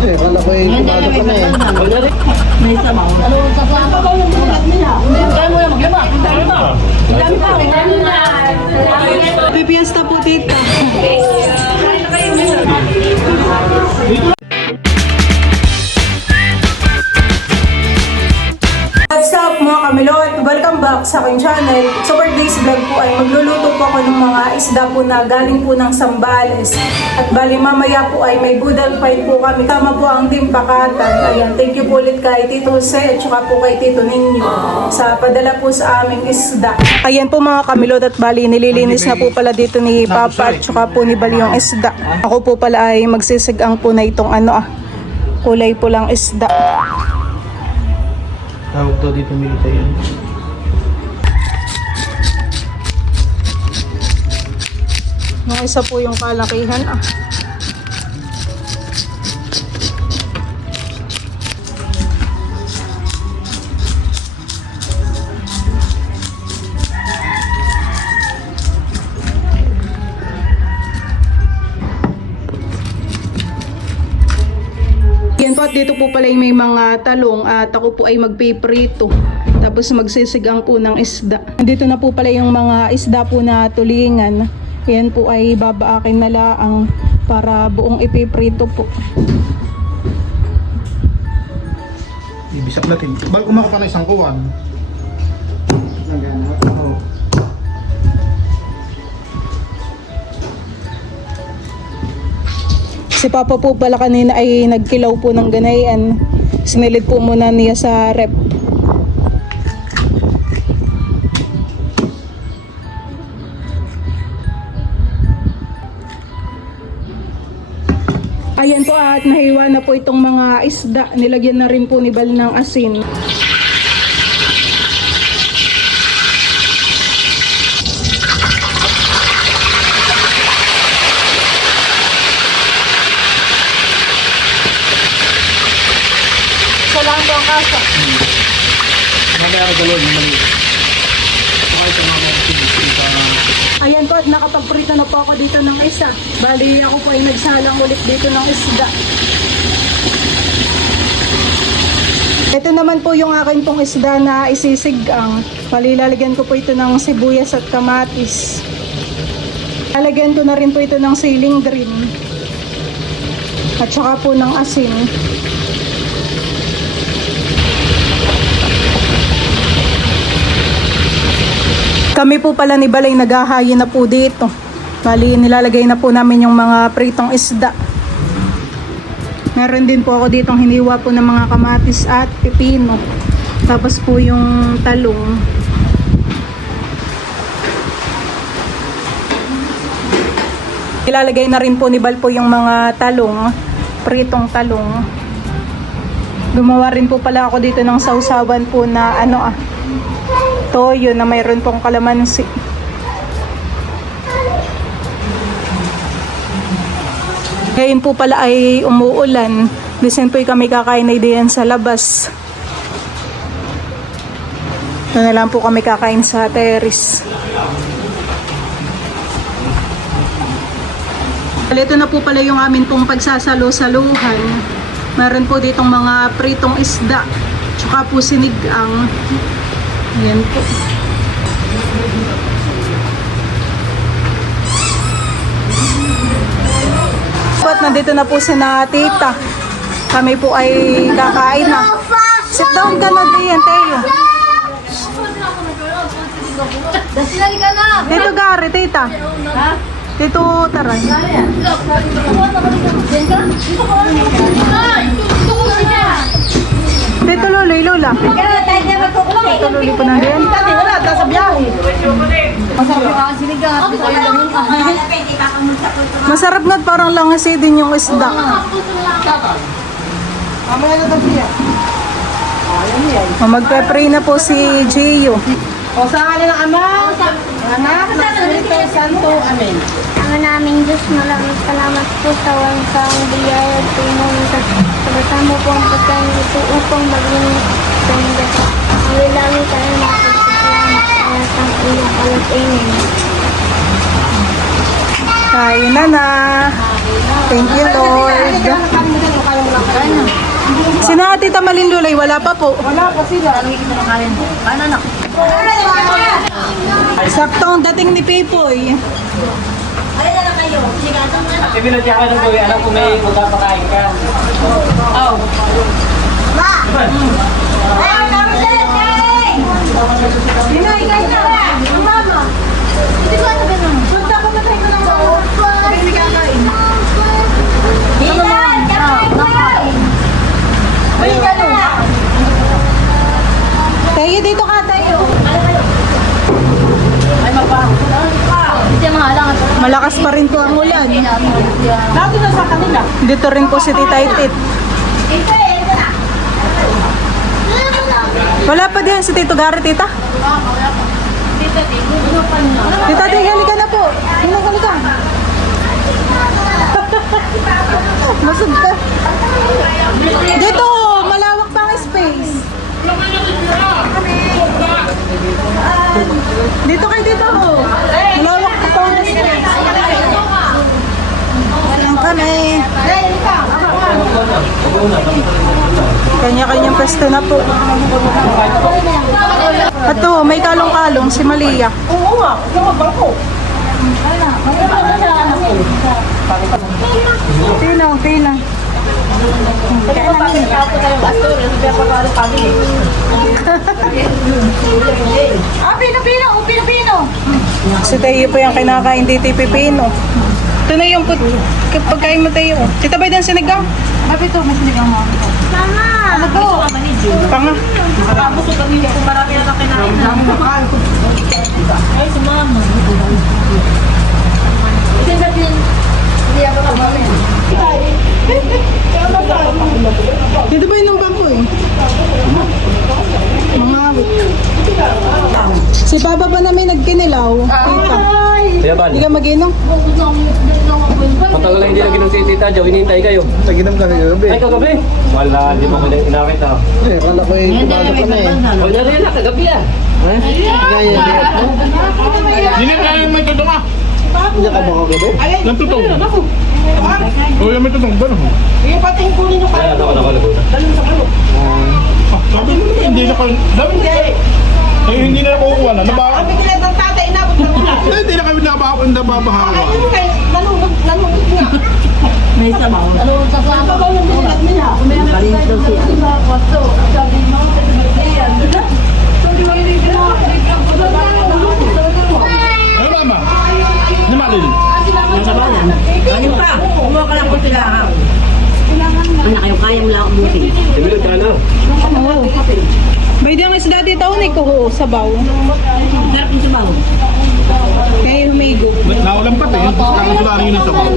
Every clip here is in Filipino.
Kala ko yung kumado ka na eh. May sabaw. Ano ang sasawa? Ano ba yung bulat nila? Kaya mo na maglima. Dami pa. Dami pa. Pipiesta po, tita. What's up mga kamilot? Welcome back sa aking channel. So for today's vlog po ay magluluto po ako ng mga isda po na galing po ng Sambales. At bali mamaya po ay may budal fight po kami. Tama po ang Team Pakatan. Ayan, thank you po ulit kay Tito Jose at saka po kay Tito Ninyo sa padala po sa aming isda. Ayan po mga kamilot at bali nililinis na po pala dito ni Papa at saka po ni Bali yung isda. Ako po pala ay magsisigang po na itong kulay pulang isda. Tawag daw dito milita yun. Yung isa po yung kalakihan Yan po at dito po pala may mga talong at ako po ay magpiprito. Tapos magsisigang po ng isda. Dito na po pala yung mga isda po na tulingan. Yan po ay babaakin na laang para buong ipiprito po. Ibisak natin. Bal kumaka ka na isang kuwan. Oo. Si Papa po pala kanina ay nagkilaw po ng ganayan. Sinilid po muna niya sa rep. Ayan po at nahiwa na po itong mga isda. Nilagyan na rin po ni Bal ng asin. Isa lang po ang kasa. Mamaya ako dalawin yung mali. Saka ito mga Ayan po at nakapagprito na po ako dito ng isa. Bali ako po ay nagsalang ulit dito ng isda. Ito naman po yung akin pong isda na isisigang. Bali lalagyan ko po ito ng sibuyas at kamatis. Lalagyan ko na rin po ito ng siling green. At saka po ng asin. Kami po pala ni Balay naghahayin na po dito. Bali nilalagay na po namin yung mga pritong isda. Meron din po ako ditong hiniwa po ng mga kamatis at pipino. Tapos po yung talong. Ilalagay na rin po ni Bal po yung mga talong, pritong talong. Gumawa rin po pala ako dito ng sausawan po na toyo na mayroon pong kalamansi. Ngayon po pala ay umuulan. Bisan po kami kakain na diyan sa labas. Ito na lang po kami kakain sa terrace. Ito na po pala yung amin pong pagsasalo-saluhan. Meron po ditong mga pritong isda. Tsaka po sinigang. Ayan po. At nandito na po si na tita. Kami po ay kakain na. Sit down ka na diyan, Teo. Dasilali ka na! Tito Gary, tita. Ha? Tito Taray. Tito Luloy, Lola. Tito Luloy po na din. Wala, sa biyahe. Masarap yung sinigang. Masarap na parang langasi din yung isda. Mamaya na daw siya. Magpe-pray na po si Gio. O sa ngalan ng Ama, Anak, ng Espiritu Santo. Amen. Ama naming Diyos, maraming salamat po sa wansang biyaya at pinunta. Sabatan mo po ang pagkain ito upang maging ganda. Ang wilangin tayo makasalamat sa lasang iyong alat. Amen. Kain na na. Thank you, Lord. na Tita Malinlulay, wala pa po. Wala pa sila. Ano yung kinakain mo? Kain anak. Sakto ang dating ni Pipoy. Ate Milot, kaya ka nung gawin. Alam ko may magpapakain ka. Pinoy, kain na ba? Ang mama. Hindi ko ano ba naman? Punta ko na tayo ng mama. Hindi kakain. Tayo dito ka tayo. Ay, mabaho. Hindi mga alangan. Malakas pa rin po ang ulan. Dati na sa kanila. Dito rin po si Tita Itit. Wala pa din si Tito Gary, Tita. Tita, halika na po. Halika. Masud ka. Dito, malawak pang space. Dito kay Tito. Malawak pang space. Ayan kami. Kanya-kanyang pwesto na po. Ato, may kalong-kalong si Malia. Oo nga. Yung magbangko. Tinaw. Kaya namin. Tapo tayo. Astor. Kaya pagkalo kami. Pino. Si Tayo po yung kinakain dito Pipino. Ito na yung pagkain mo Tayo. Tita ba din sinigang? Sabi ito, may sinigang mo. Ano po? Panga. Tapos ito kami kung marami na kinain na. Ay, sumama. Kasi sabihin, hindi ako kagawin. Dito ba yung bangko eh? Mga si Papa pa na may nagkinilaw. Tita. Kaya ba? Hindi ka mag-inom? Matagal lang hindi naginom si Tita Jo. Hinihintay kayo. Naginom ka kayo gabi. Ay, kagabi. Wala, hindi mo ko inakit ha. Eh, kala ko yung kumaga ka na eh. Huwag na rin na, kagabi ah. Hindi na may tutong ah. Hindi ka ba kagabi? Nang tutong. O yan may tutong. Gano'n. Yung pati yung kunin yung Kaya ako nakalagunan. Sabi mo hindi na kayo. Sabi mo eh, hindi na nakukuha na. Naba, Kaya ng tatay, inabot ka muna. hindi na kami nababahawa. Ayun kay, nalunod nga. May sabaw. Ano sa sabaw yung bilat nila? Galing daw siya. Sabi mo, Ay mama. Ni Malil. Ayun pa, kumuha ka lang kung sila. Anak, yung kaya mo lang umuti. Milot ka na. Oo. Bay di ang isda dito ni ko sabaw. Sarap yung sabaw. Kaya humigo. Naulang pati. Ang tulari yun ang sabaw.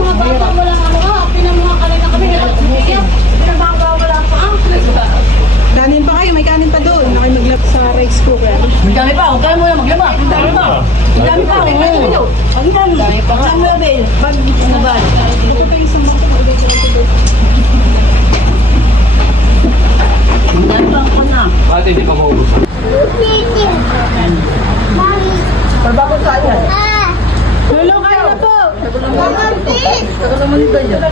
Kanin pa kayo, may kanin pa doon. Nakimaglap sa rice cooker. Ang dami pa, huwag ka muna maglima. Ang dami pa. Ang dami pa, ang dami pa. Ang dami pa. Ang dami pa. Pag nabal. Ito pa yung isang bako. Ang dami pa ako na. Ate, hindi pa maubos. Pagbago sa yan. Lolo, kain na po. Tagal naman ito yan.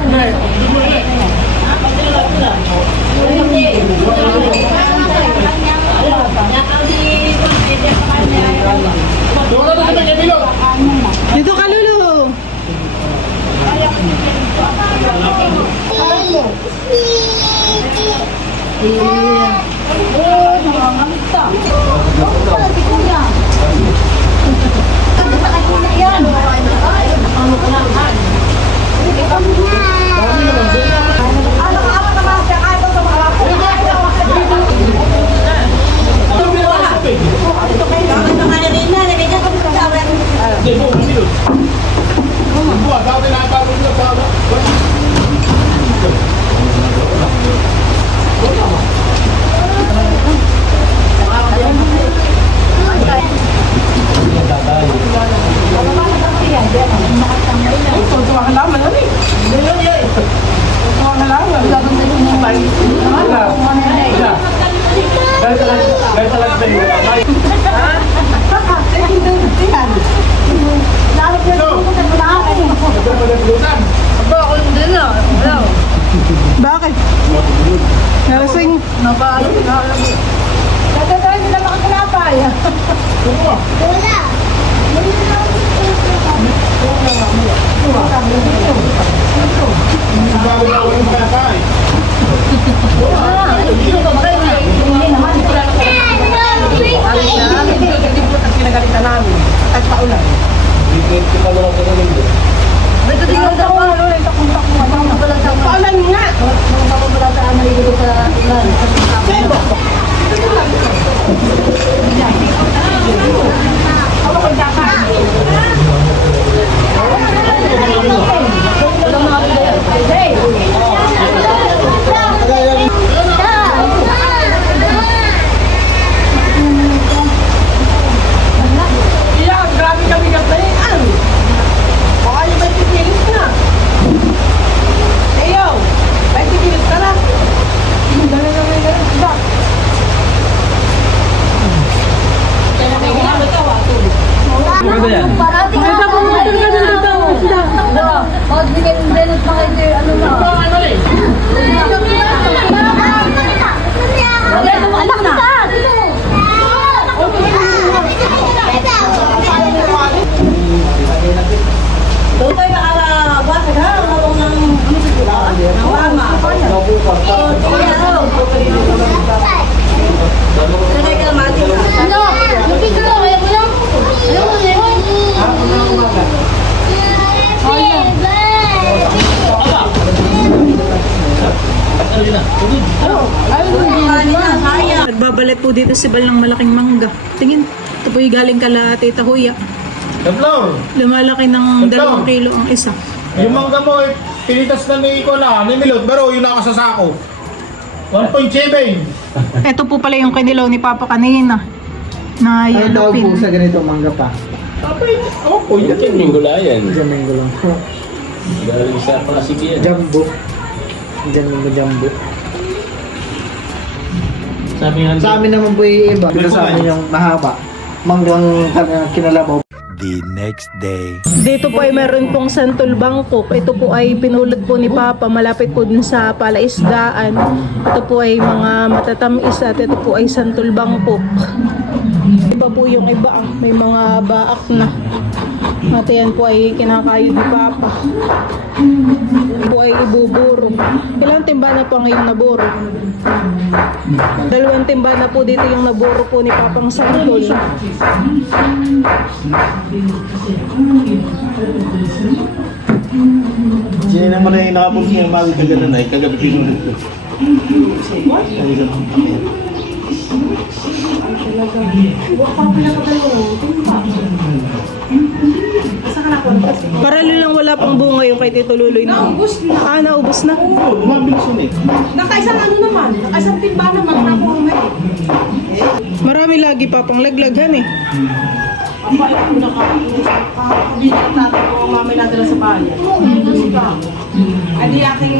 Dito ka, Lolo. Bakit? Nalasing. Nagbabalat po dito si Bal ng malaking mangga. Tingin, ito po yung galing kala Tita Huya. Tatlo. Lumalaki ng 2 kilo ang isa. Yung mangga mo, pinitas na ni Milot, pero yung nakasasako. 1.7. Ito po pala yung kinilaw ni Papa kanina. Na Ano yellow tawag po pin. sa ganito mangga pa? Opo, yun. Minggulayan. Jamenggo lang po. Galing sa Pasig yan. Jumbo. Jumbo. Sabi nga, Sa amin naman po yung iba. Pero sa amin yung mahaba. Manggang kinalabaw. The next day. Dito po ay meron pong santol bangkok. Ito po ay pinulot po ni Papa malapit po dun sa palaisdaan. Ito po ay mga matatamis at ito po ay santol bangkok. Iba po yung iba, may mga baak na. At yan po ay kinakayo ni Papa. Ito po ay ibuburo. Ilang timba na po ngayon naburo? 2 timba na po dito yung naburo po ni Papang santol. Sino naman na yung nakapag niya magi kagabi na, kagabi pinulot ko. Para lang wala pang bunga yung kay Tito Luloy na. Naubos na. Ah, naubos na. Mabilis yun eh. Nakaisang ano naman, nakaisang timba naman, napuro na eh. Marami lagi Papang laglaghan eh. Ang bayan ko nakakabili natin ko mami nadala sa bayan. Adi aking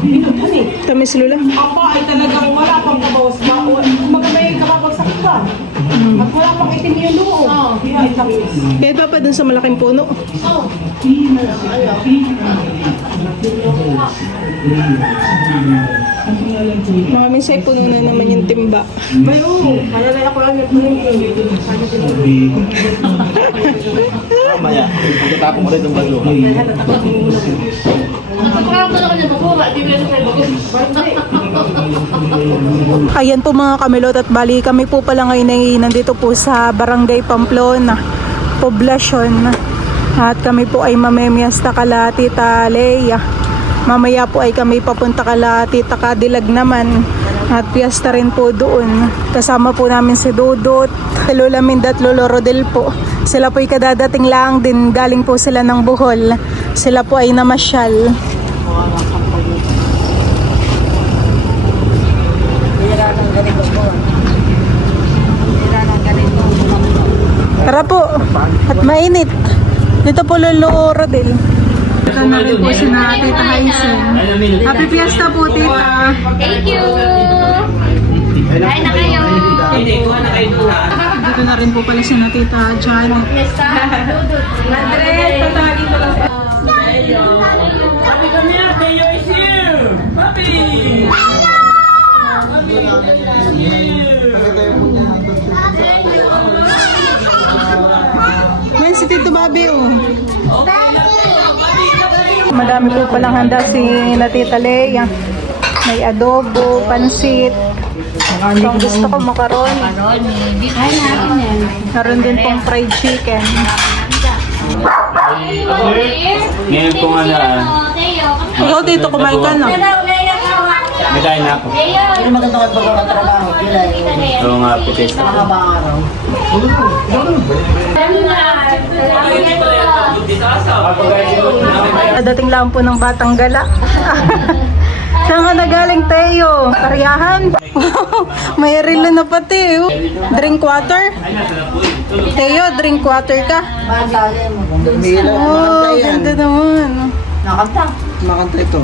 binutan eh. Tamis Lula. Ako ay talagang wala pang kabawas. Kumbaga may kapapagsak ka. At wala pang itim yung loob. Ay tapos. Kaya Papa dun sa malaking puno. Mga minsan puno na naman yung timba. May oo. Kaya na ako lang yung puno. Mamaya, pagkatapon ko rin itong balo. Ayan po mga kamilot at bali kami po pala ngayon ay nandito po sa Barangay Pamplona, Poblacion. At kami po ay mamemiasta kala Tita Leia. Mamaya po ay kami papunta kala Tita Kadilag naman. At piyesta rin po doon. Kasama po namin si Dudut, si Lola Minda at Lolo Rodel po. Sila po ay kadadating lang din. Galing po sila ng Bohol. Sila po ay namasyal. Tara po. At mainit. Dito po Lolo Rodel. Ito na rin po si na Tita Haisen. Happy Fiesta po, Tita. Thank you! Kain na kayo! Dito na rin po pala si na Tita Janet. Andres, tatama dito lang sa... Yan si Tito Bobby, oh. Madami po palang handa si na Tita Leia. May adobo, pansit. Kung gusto ko macaroni. Meron din pong fried chicken. ngayon po nga na, Ikaw dito, kumain ka na. nagkain na ako. Hindi maganda kayo pagkakatrabaho. Oo nga, pitesta. Dating lang po ng Batang Gala. Saan ka nagaling, Teo? Karyahan? May relo na pati. Oh. Drink water? Teo, drink water ka? Oh, ganda naman. Makanta ito.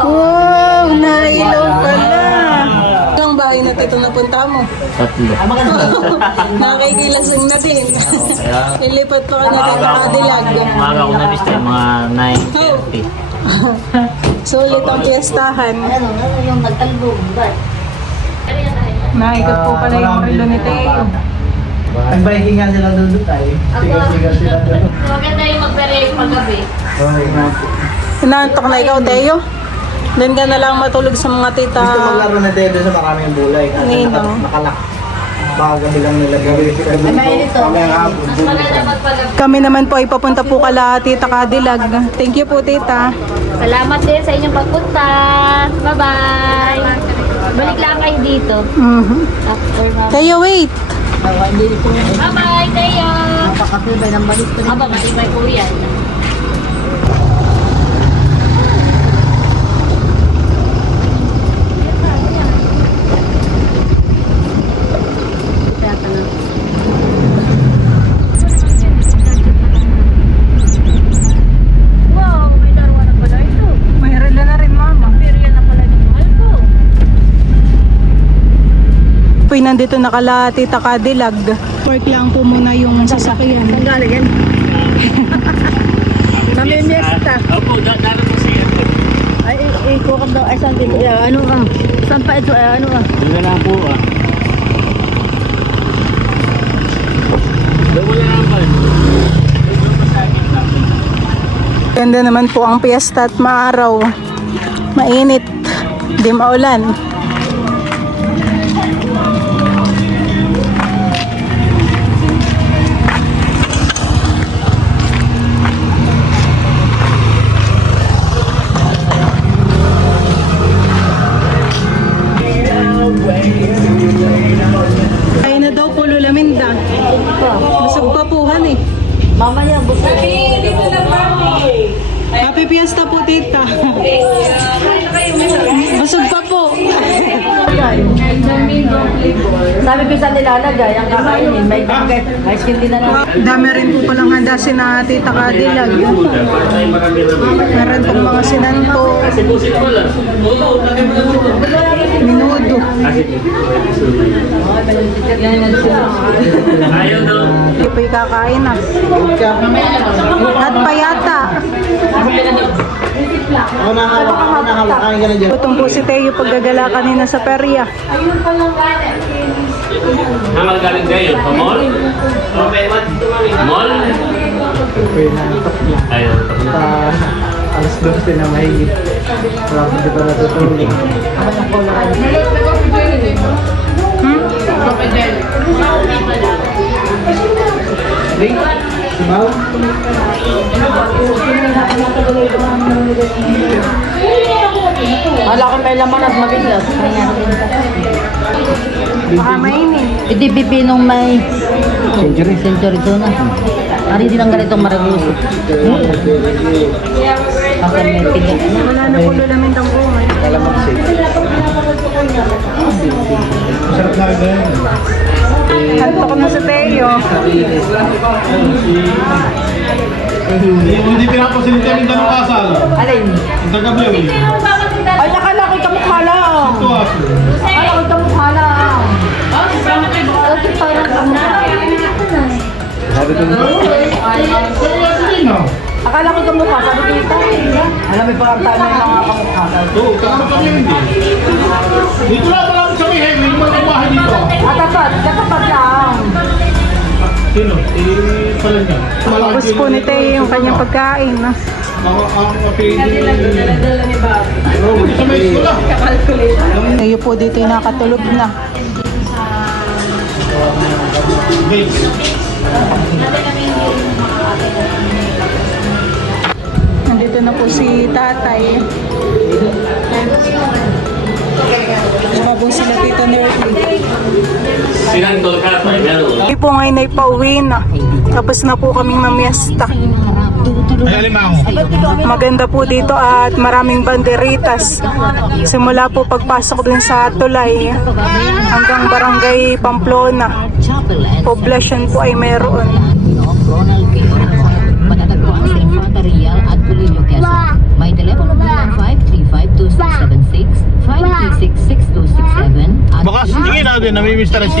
Wow, nailaw pala. Ilang bahay na Tito napunta mo? Tatlo. Nakikilasong na din. Ilipat pa ka na Tito Kadilag. Umaga ko na lista, mga 9:30. Sulit ang piyestahan. Yung nagtalbog, but... Nakikot po pala yung relo ni Teo. Nag-biking nga sila doon tayo. Sigaw-sigaw sila doon. Maganda yung magpere paggabi. Inaantok na ikaw, Teo? Doon ka na lang matulog sa mga tita. Gusto maglaro na tayo doon sa maraming bulay. Kasi Ninong. nakalak. Baka gabi lang nila gawin. Mamayang hapon. Kami naman po ay papunta po kala Tita Kadilag. Thank you po, Tita. Salamat din sa inyong pagpunta. Bye-bye. Balik lang kayo dito. After Kayo, wait. Bye-bye kayo. Napakatibay ng balik ko. Aba, matibay po yan. Wow, may darwa na pala ito. May rela na rin, Mama. Perya na pala ng mahal ko. Po'y nandito na kala Tita Kadilag. Park lang po muna yung sasakyan. Ang galing yan. Kami miesta. Opo, darating po siya. Ay, ikukap daw. Ay, saan dito? Ano ah? Saan pa ito? Ano ah? Doon na lang po ah. Doon mo na lang po. Ganda naman po ang piyesta at maaraw. Mainit. Di maulan. Ay na daw po Lola Minda. Busog pa puhan eh. Mamaya, buto. Happy Fiesta po, Tita. Busog pa po. Sabi ko sa nilalagay, ang kakainin, may kagay. May skin din na lang. Dami rin po palang handa si na Tita Kadilag. Meron pong mga sinanto. Minudo. Ayaw daw. Hindi po kakain na. At payata. Ako nahawak, kain ka na dyan. Gutom po si Teo paggagala kanina sa perya. Namal galing kayo, sa mall? Mall? Ayaw. Alas 12 na mahigit. Wala ko dito natutulog. Sibaw? Wala ko may laman at mabigas. Baka mainit. Hindi pipinong may century tuna. Ari din ang ganitong maraguso. Kasi may tigas. Wala na po Lola Mindang bunga. Kalamansi. Masarap na rin yan. Kanto ko na sa Teo. Hindi pinapasilita ng tanong kasal. Alin? Ang taga-blue. Ay, nakala ko'y kamukha lang. Ito aso. Akala ko'y kamukha lang. Kasi parang kamukha. Sabi ko Akala ko'y kamukha. Sabi dito. Alam mo, parang tayo may mga kamukha. Oo, tama kami hindi. Dito lang pala sa may highway, yung mga bahay dito. Katapat lang. Sino? Pala niya. Tapos po ni Teo yung kanyang pagkain. Ang apelido ni Bobby. Sa may school lang. Teo po dito yung nakatulog na. Base. Nandito na po si tatay. Saka po sila Tita Nerly. Sinantol ka pa, meron. Hindi po ngayon ay pauwi na. Tapos na po kaming mamiesta. Ay, alimango. Maganda po dito at maraming banderitas. Simula po pagpasok dun sa tulay hanggang barangay Pamplona. Poblasyon po ay meron. Matatagpuan sa Infanta Real at Pulillo, Quezon. May telepono bilang 535-2676, 536-6267 at Baka tingin natin, namimiss talaga si